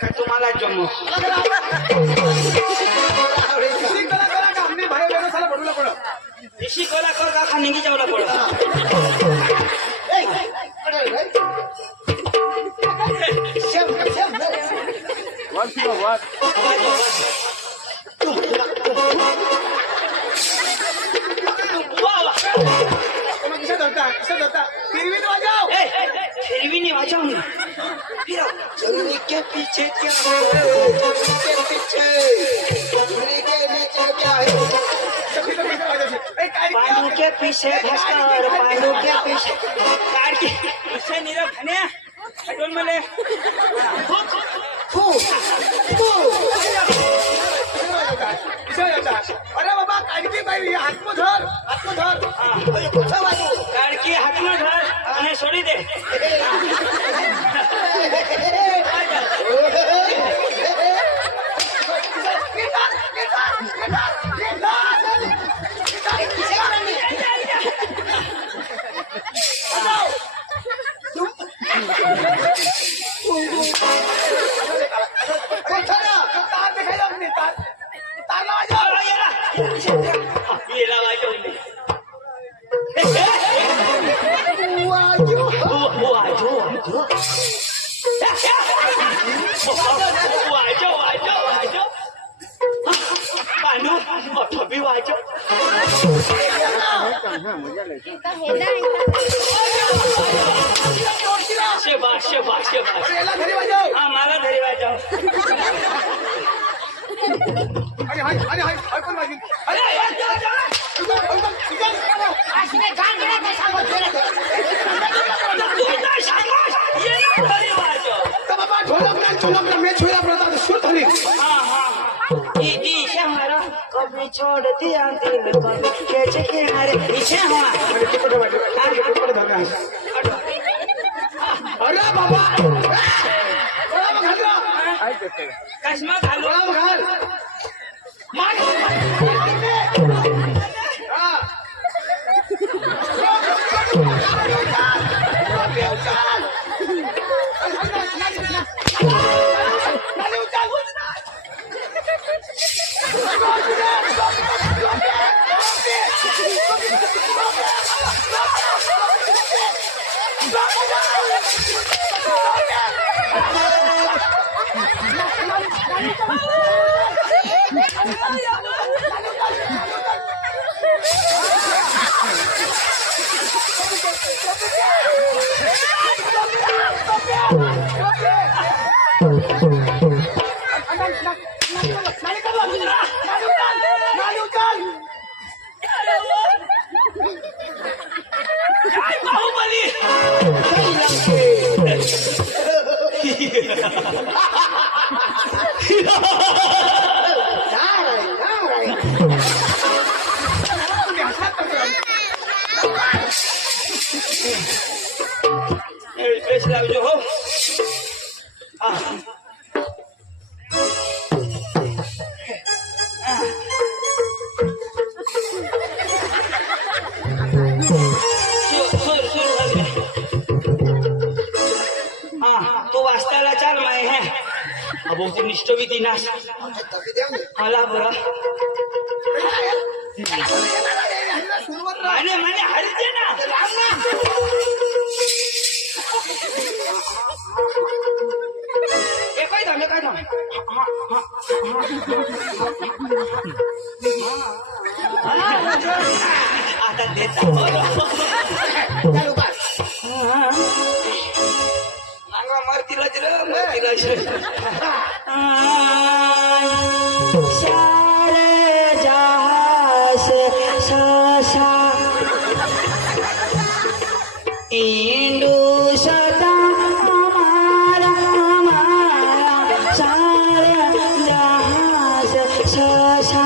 काय तुम्हाला जम्मू इसी कोला कर का खाने की चावला पड़ा फिरवी नहीं बजाऊंगा चलने के पीछे क्या है के पीछे चलने के नीचे क्या है पांडू के पीछे भास्कर पांडू के पीछे कार के पीछे नीरव खने हटोल मले अरे बाबा काडकी बाई हात को धर काडकी हात में धर आणि सोडी दे मला घरी वाजव कभी छोड़ दिया दिल कभी कैसे किनारे पीछे अरे बाबा कश्मा घालू घाल जो हो तू वाचताला चाल माय है अब निष्ठ भी दिनास मला बरं माने माने हरते ना काय झालं आता देता मरतीलाच रे मरतीलाच सारे जहां से सासा इंडू सदा हमारा सारे जहां से सासा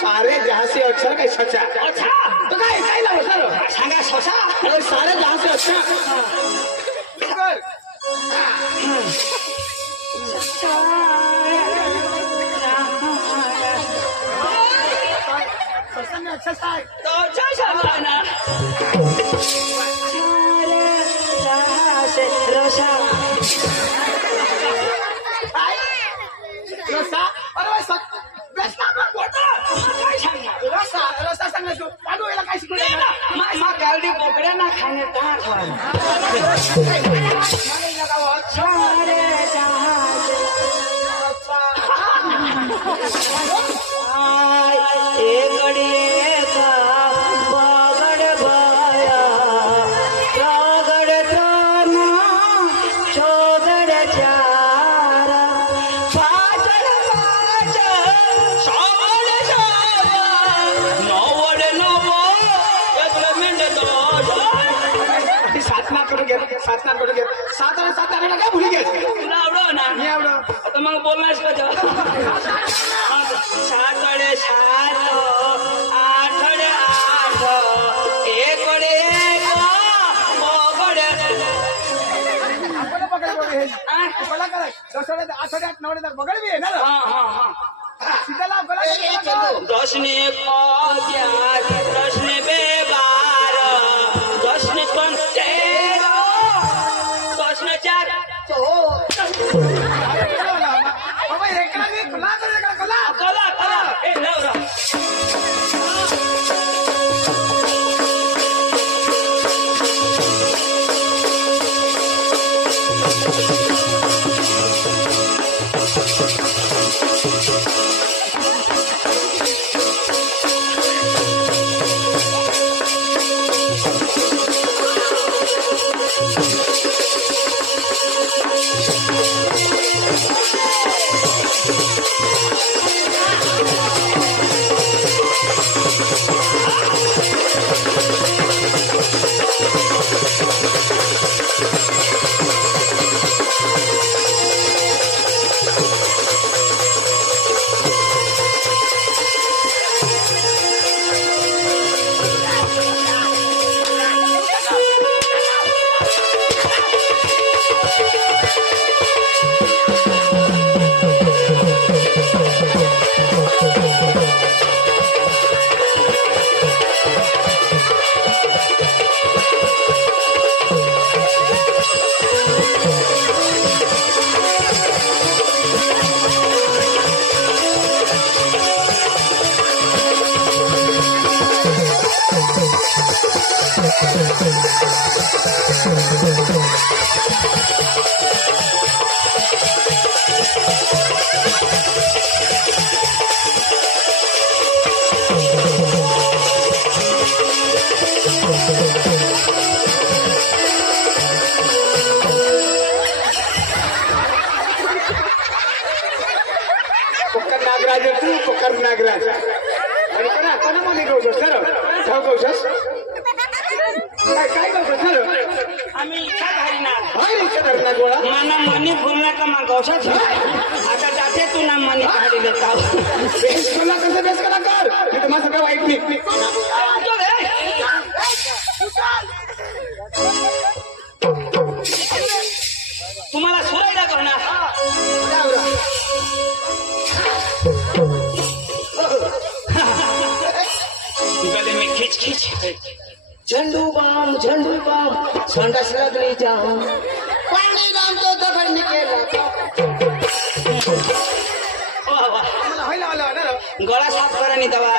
सारे जहां से अच्छा काय सचा अच्छा तो काय काय लाव सर सांगा सोसा अरे सारे जहां से अच्छा कर सत्संग अच्छा साय तो अच्छा शाबाना सारे जहां से रोशा रस्ता अरे सा बेस्ट ना बोलतो काय सांगणार रस्ता सांगणार तू पाडू याला काय शिकवलं मा गावडी बोकड्या ना खाणे का सारे एकड़े का बगड़ बाया रागड़ त्राना चौगड़ चारा पाचड़ पाचड़ सावड़ सावा नवड़ नवो यत्रमिंड दोष साधना करून घे सातारा काय भुली घे लावडो ना मी आवडो आता मग बोलणारच का सातडे सात आठडे आठ एकड़े एक बगड़े आपण पकडे हे मला काय दसरे 8 9 बगड भी आहे ना सीताला आपल्याला दशने दशने बेबार दशने पण तेरा दशने चार बाबा एकला मी कला कला कला ए नवरा कोकर नागराज कोणा मध्ये गवसस खरं ठाव गवसस काय गवसस खरं आम्ही इच्छा धरणार हाय इच्छा धरणार गोळा मना मनी बोलला का मग गवसाच आता जाते तू ना मनी काढी देता बेस कला कसं बेस कला कर मी तुम्हाला सगळं वाईट नाही तुम्हाला सुरायला करणार गले में खींच खींच झंडू बाम संडास लागली जाम पाणी लांबतो दगड निकेला वाह वाह गळा साफ करा आणि दवा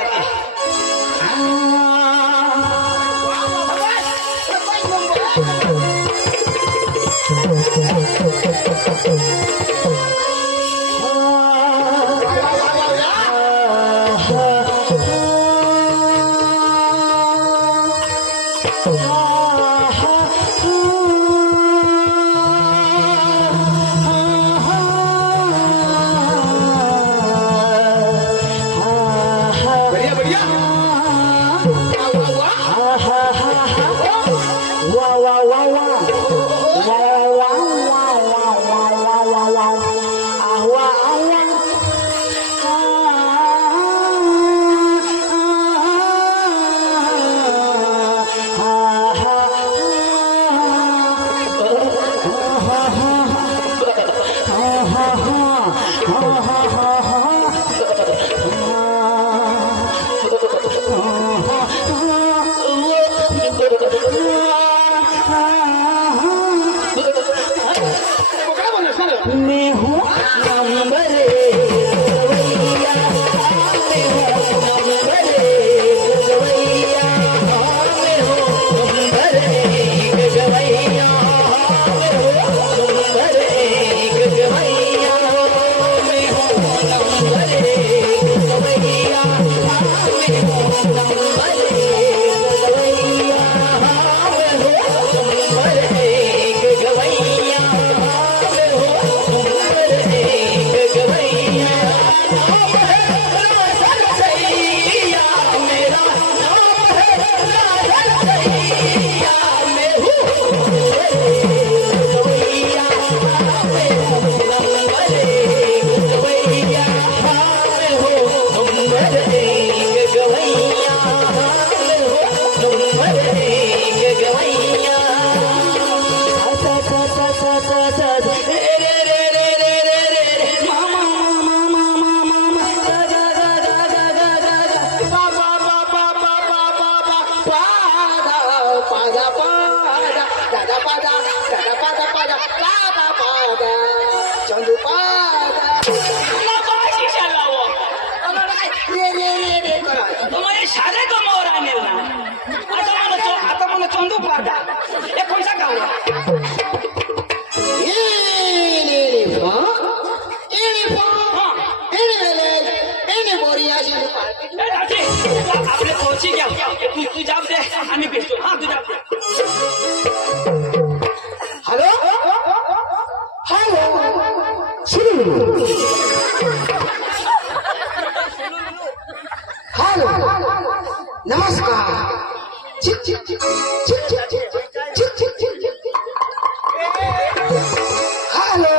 हॅलो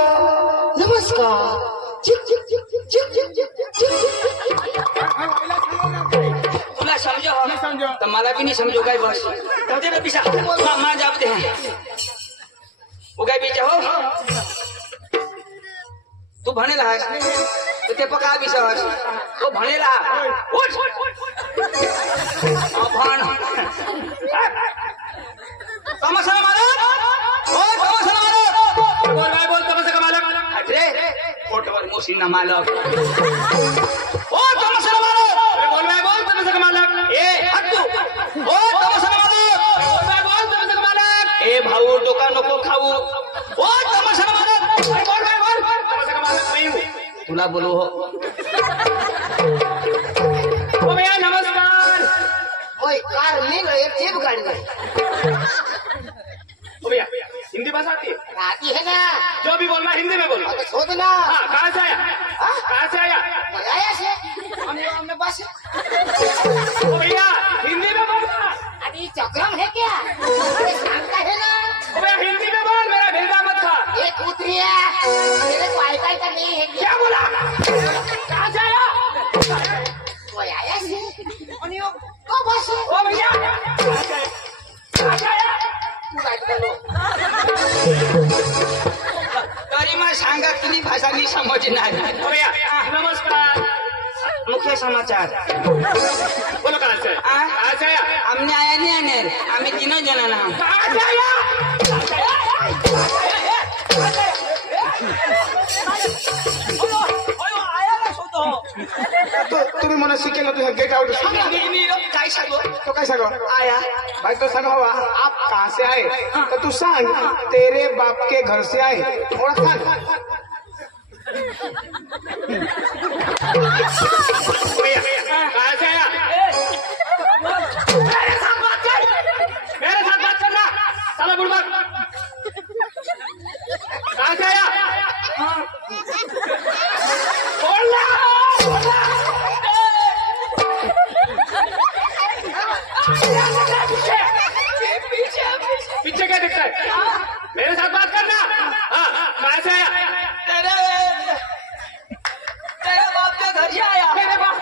नमस्कार तुला समझो नहीं समझो। तो मला भी नहीं समझो गए बस तो तेरे पीछा मां जाते हैं वो गए पीछे हो तू भनेला है तो ते पका भी सहज तो भनेला उठ भण तमाशा मारो ओ तमाशा मारो बोल भाई बोल तमाशा का मालक अरे फोटोवर मोसिना मालक ओ तमाशा मारो बोल भाई बोल तमाशा का मालक ए हट तू ओ तमाशा मारो बोल भाई बोल तमाशा का मालक ए भाऊ डोका नको खाऊ ओ तमाशा मारो बोल भाई बोल तमाशा का मालक नहीं हूं तुला बोलू हो ओ भैया नमस्कार ओए कार नहीं लो एक जीप गाड़ी में ओ भैया हिंदी भाषा आती है आती है ना जो भी बोलना है हिंदी में बोलो तो छोड़ देना हाँ कहाँ से आया कहाँ से आया आया से हमने बस ओ भैया हिंदी में बोलना अभी चक्रम है क्या अरे शांता है ना ओ भैया हिंदी में बोल मेरा भेजा मत खा ये कूतरिया मेरे को वाईफाई का नहीं है क्या बोला कहाँ से आया वो आया से तो बस ओ भैया कहाँ से आया तू बात करो तरी मग सांगा तुम्ही भाषा नाही समजणार ओ भैया नमस्कार मुख्य समाचार बोलो कहाँ से कहाँ से आया आम्ही आया नाही येणार आम्ही तीन जणांना कहाँ से आया तुम्ही मला शिकेल तुझे गेट आउट काय सांगू तो काय सांगो आया भाई तो सांग हवा आप कहाँ से आए तो तू सांग तेरे बाप के घर से आए थोड़ा सांग भैया कहाँ से आया मेरे साथ बात करना साला बुढ़वा कहाँ से आया बोलना पीछे क्या दिखता है मेरे साथ बात करना हाँ कहाँ से आया तेरे बाप के घर से आया मेरे बाप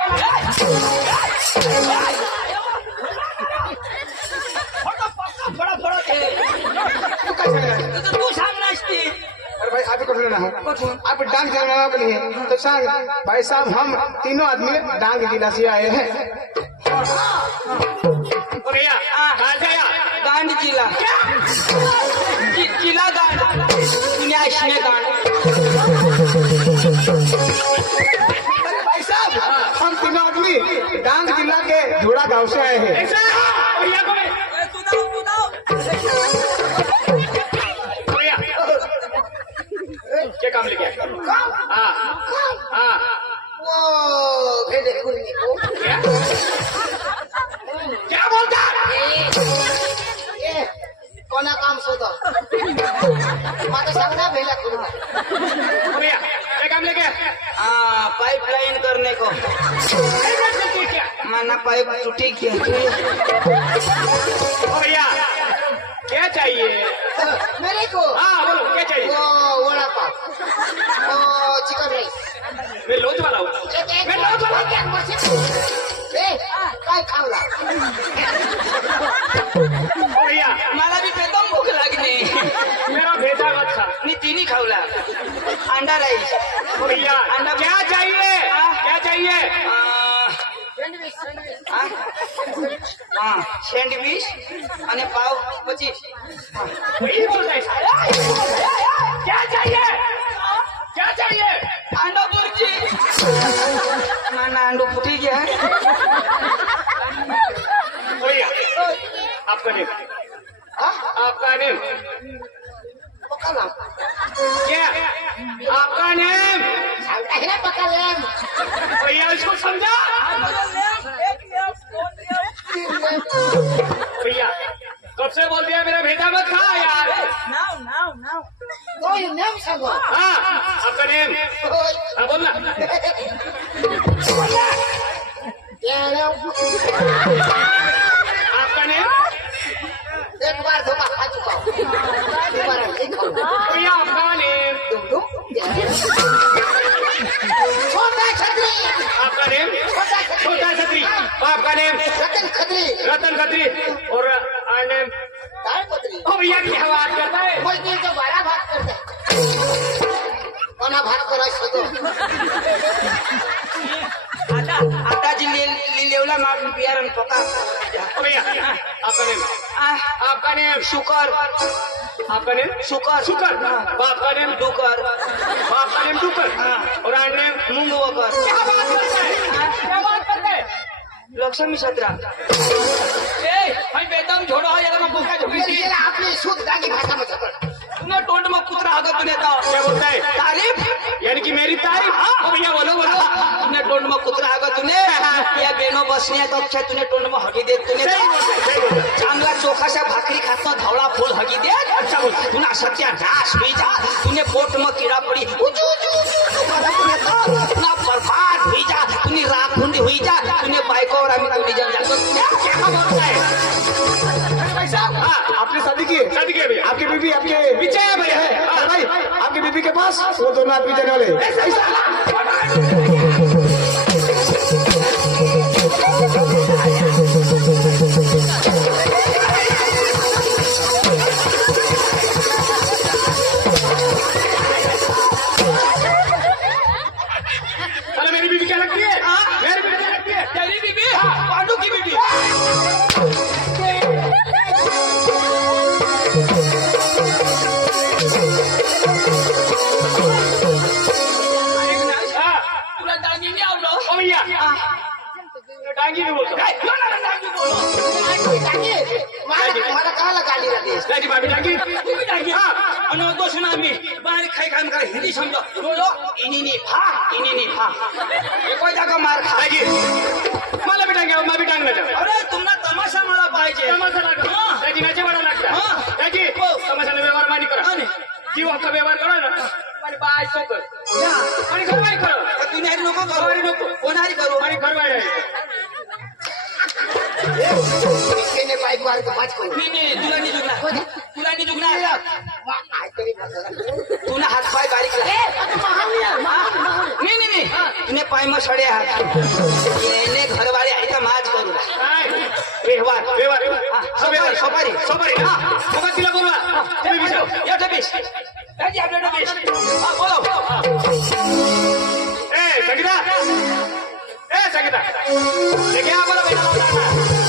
बड़ा बड़ा तू काय सांगणार तू सांग नसती अरे भाई आप कुछ ना हो आप डांग चलना बनी है तो सांग भाई साहब हम तीनों आदमी डांग जिला से आए हैं भैया कहाँ से आया गांड जिला जिला गांड न्याशने गांड अरे भाई साहब हम तीनों आदमी डांग जिला के धुड़ा गांव से आए हैं ऐसा भैया को भैया क्या काम लेके आए हाँ हाँ वो भेजे खुलने को क्या क्या बोलता ए कोना काम सोतो माझं सांग ना भेला खुलना भैया क्या काम लेके आए पाइपलाइन करने को क्या माना पाइप टूटी क्या भैया क्या चाहिए मेरे को हाँ बोलो क्या चाहिए वो वड़ा पाव वो चिकन राइस मैं लोच वाला हूँ मैं लोच वाला हूँ। ए काय खावला भैया मला भी एकदम भूक लागली मेरा भेजा मत खा मी तिन्ही खावला अंडा राईस भैया अंडा क्या चाहिए क्या चाहिए सैंडविच हा सँडविच आणि पाव 25 वही बोलता है क्या चाहिए क्या चाहिए अंडा बुर्जी नाना अंडो फुटी गया भैया आपका नेम आपका नेम पक्का नाम क्या आपका नेम सांगता है ना पक्का नाम भैया इसको समझा भैया कब से बोल दिया मेरा भेजा मत खा यार कोई नाम सांगो हाँ आपका नेम हाँ बोलना क्या नाम आपका नेम छोटा छत्री आपका नेम छोटा छत्री बाप का नेम रतन खत्री रतन खत्री और नेम ताड़पत्री ओ भैया क्या बात करता है मजदूर को 12 भाग करता है कोणा भाग करायचं होतं आता जी लिहिलेवला माग बियारण पका ओ भैया आपका नेम शुकर आपका नेम शुकर शुकर बाप का नेम डुकर बाप का नेम डुकर और नेम मुंग वकर क्या बात करता है क्या बात करता है लक्ष्मी सत्रा बेदम छोड़ो भूखा गेला आपली शुद्ध डांगी भाषा में पकड़ तुमने टोंड में कुतरा आगत तूने क्या बोलता है तारीफ यानी कि मेरी तारीफ ओ भैया बोलो बोलो तुमने टोंड में कुतरा आगत तूने या बेनो बसण्या तो अच्छा तुने टोंड में हगी देत तूने सही बोलता चांगला चोखाशा भाकरी खातो धवळा फूल हगी दे अच्छा बोलता तुना सत्या नाश हुई जा तूने पोट में कीड़ा पड़ी उचू उचू तूने ना बर्बाद हुई जा तूने राख हुंडी हुई जा तूने बाइको और आम्ही तुझी जम जातो क्या बोलता है भाई साहब आपने शादी की शादी किया भैया आपकी बीबी आपके पीछे है भैया अरे भाई आपकी बीबी के पास वो दोनों आदमी देने वाले अरे मेरी बीबी क्या लगती है मेरी बीबी क्या लगती है तेरी बीबी पांडू की बीबी हाँ तुला डांगी नाही आवडो ओ भैया डांगी नहीं बोलतो डांगी बोलो मला कळालं गाडी राहते डांगी भाभी डांगी तुम्ही डांगी आणि तो सुना मी बाहेर खाई काम कर हिंदी समजो बोलो इनी फा ये कोई जागा मार खा डांगी मला भी डांगी मैं भी डांगना चाहता अरे तुमना तमाशा मला पाहिजे तमाशा लागला डांगी नाचे बड़ा लगता हाँ. डांगी तमाशा व्यवहार मानी करा जीव हक्का व्यवहार करा ना आणि बाय तो कर आणि घरवारी करा तुने नको घरवारी करू नको कोणारी करू आणि घरवारी त्याने बाईक वार पाच करू नाही तुला नाही जुगणार तुला नाही जुगणार काहीतरी बघा. तुला हात पाय बारीक नाही तुने पाय मग सडे हात येणे घरवाले आहे का माज करू काय व्यवहार व्यवहार सोपारी सोपारी सोपारी सोपारी तिला बोलवा तुम्ही विचार या डबेश दादी आपल्या डबेश हा बोलो ए संगीता ए संगीता देखिए आप बोलो बेटा